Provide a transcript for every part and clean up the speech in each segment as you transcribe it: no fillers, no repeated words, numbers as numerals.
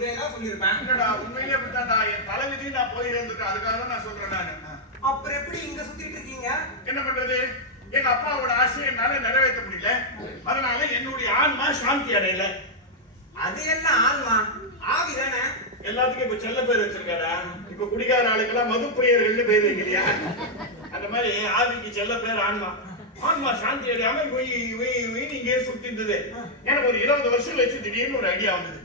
இதெல்லாம் சொல்லிருப்பேன். இல்லடா உண்மையிலே அப்படித்தான்டா. என் தலைவிதி நான் போய் இருந்திருக்கேன். அதுக்காக தான் நான் சொல்றேன் நானு. அப்புறம் எப்படி இங்க சுத்திட்டு இருக்கீங்க? என்ன பண்றது? எங்க அப்பாவோட ஆசையை என்னால நிறைவேற்ற முடியல. அதனால என்னுடைய ஆன்மா சாந்தி அடையல. அது என்ன ஆன்மா? ஆவி தானே. எல்லாத்துக்கும் இப்ப செல்ல பேர் வச்சிருக்காரா? இப்ப குடிகார ஆளுக்கெல்லாம் மதுப்பிரியர்கள்னு பேர் வைக்கலையா? அந்த மாதிரி ஆவிக்கு செல்ல பேர் ஆன்மா. ஆன்மா சாந்தி அடையாம இங்கே சுத்தி இருந்தது. எனக்கு ஒரு 20 வருஷம் வச்சு திடீர்னு ஒரு ஐடியா வந்தது.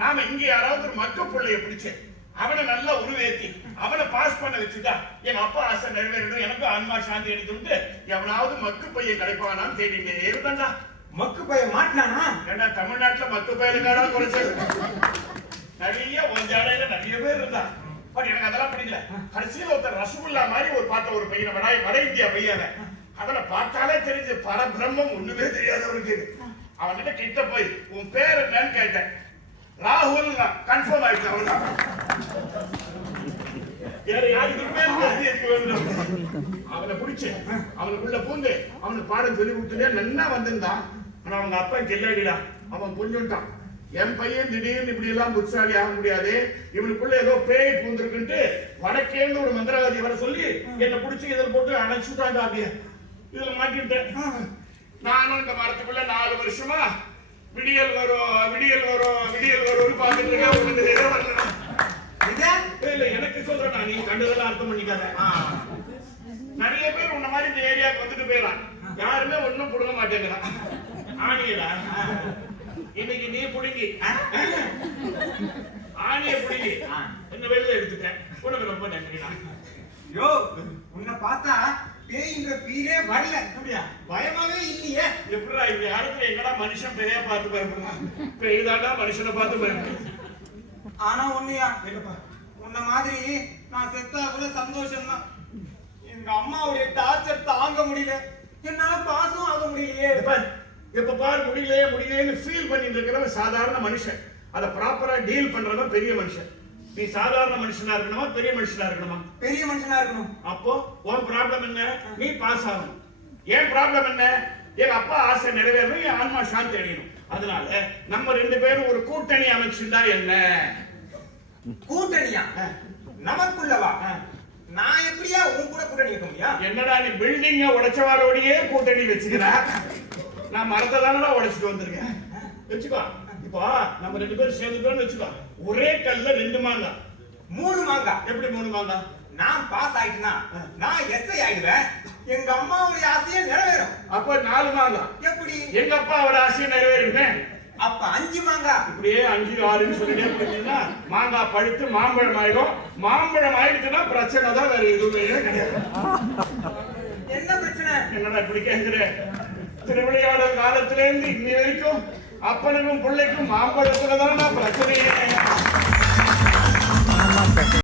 நாம இங்க யாராவது ஒரு மக்க பிள்ளைய பிடிச்சு அவனை நல்லா உருவேத்தி அவனை பாஸ் பண்ண வச்சுட்டா எங்க அப்பா ஆசை நிறைவேறணும், எனக்கு ஆன்மா சாந்தி அடித்து எவனாவது மக்கு பையன் கிடைப்பானான்னு தேடிட்டே இருந்தாண்டா. மக்கு பையன் மாட்டினானா? ஏன்னா தமிழ்நாட்டுல மக்கு பையனுக்கான குறைச்சது நிறைய ஒஞ்சாடையில நிறைய பேர் இருந்தா. பட் எனக்கு அதெல்லாம் பிடிக்கல. கடைசியில் ஒருத்தர் ரசகுல்லா மாதிரி ஒரு பார்த்த ஒரு பையனை வட இந்தியா பையனை அவனை பார்த்தாலே தெரிஞ்சு பரபிரம்மம் ஒண்ணுமே தெரியாதவருக்கு. அவன்கிட்ட கிட்ட போய் உன் பேர் என்னன்னு கேட்டேன். ராகுல் கன்ஃபார்ம் ஆயிடுச்சு. அவ்வளவுதான். அவனை பிடிச்சு அவனுக்குள்ள பூந்து அவனுக்கு பாடம் சொல்லி கொடுத்துட்டே நன்னா வந்திருந்தான். ஆனா அவங்க அப்பா கெல்லாடிடா. அவன் புரிஞ்சுட்டான். என் பையன் திடீர்னு இப்படி எல்லாம் புத்திசாலி ஆக முடியாது, இவனுக்குள்ள ஏதோ பேய் பூந்துருக்குன்ட்டு வடக்கேன்னு ஒரு மந்திரவாதி வர சொல்லி என்னை பிடிச்சி இதில் போட்டு அணைச்சுட்டாண்டா. அப்படியே இதுல மாட்டிட்டேன். நானும் இந்த மரத்துக்குள்ள 4 வருஷமா விடியல் வரும் விடியல் வரும் விடியல் வரும்னு பாத்துட்டு இருக்கேன். இல்ல எனக்கு சொல்றேன், நீ கண்டதெல்லாம் அர்த்தம் பண்ணிக்காத. நிறைய பேர் உன்ன மாதிரி இந்த ஏரியாவுக்கு வந்துட்டு போயிடலாம். யாருமே ஒண்ணும் புடுங்க மாட்டேங்கிறான். ஆணியடா இன்னைக்கு நீ புடுங்கி ஆணிய புடுங்கி என்ன வெளில எடுத்துட்டேன். உனக்கு ரொம்ப நன்றிடா. யோ உன்னை பார்த்தா பேய்ன்ற ஃபீலே வரல. அப்படியா? பயமாவே இல்லையே. எப்படிடா இந்த காலத்துல எங்கடா மனுஷன் பேய பார்த்து பயப்படுறான்? பேய் தாண்டா மனுஷனை பார்த்து பயப்படுறான். ஆனா ஒண்ணுயா, உன்ன மாதிரி நான் செத்தா கூட சந்தோஷம் தான். எங்க அம்மாவுடைய டார்ச்சர் தாங்க முடியல. என்னால பாசம் ஆக முடியலையே. எப்ப பாரு முடியலையேன்னு ஃபீல் பண்ணிட்டு இருக்கிறவன் சாதாரண மனுஷன். அதை ப்ராப்பரா டீல் பண்றவன் பெரிய மனுஷன். நீ சாதாரண மனுஷனா இருக்கணுமா பெரிய மனுஷனா இருக்கணுமா? பெரிய மனுஷனா இருக்கணும். அப்போ உன் ப்ராப்ளம் என்ன? நீ பாஸ் ஆகணும். ஏன் ப்ராப்ளம் என்ன? எங்க அப்பா ஆசை நிறைவேறணும், என் ஆன்மா சாந்தி அடையணும். அதனால நம்ம 2 பேரும் ஒரு கூட்டணி அமைச்சிருந்தா என்ன? கூட்டணியா? நமக்குள்ளவா? நான் எப்படியா உன் கூட கூட்டணி வைக்க முடியும்? என்னடா நீ பில்டிங்க உடைச்சவாரோடையே கூட்டணி வச்சுக்கிற? நான் மரத்தை தானடா உடைச்சிட்டு வந்திருக்கேன். வச்சுக்கோ. இப்போ நம்ம 2 பேரும் சேர்ந்துட்டோம்னு வச்சுக்கோ. ஒரே கல்ல 2 மாங்காய். 3 மாங்காய். எப்படி 3 மாங்காய்? நான் பாஸ் ஆயிட்டேனா நான் எஸ்ஐ ஆயிடுவேன். எங்க அம்மாவுடைய ஆசையை நிறைவேறும். அப்ப 4 மாங்காய். எப்படி? எங்க அப்பாவோட ஆசையை நிறைவேறுமே. அப்ப 5 மாங்காய். இப்படியே 5 6ன்னு சொல்லிட்டே போயிட்டீங்கன்னா மாங்காய் பழுத்து மாம்பழம் ஆயிடும். மாம்பழம் ஆயிடுச்சுன்னா பிரச்சனை தான், வேற எதுவுமே கிடையாது. என்ன பிரச்சனை? என்னடா இப்படி கேட்கிற? திருவிளையாடல் காலத்துல இருந்து இன்னி வரைக்கும் அப்பனுக்கும் பிள்ளைக்கும் மாம்பழத்துல தான் பிரச்சனையே.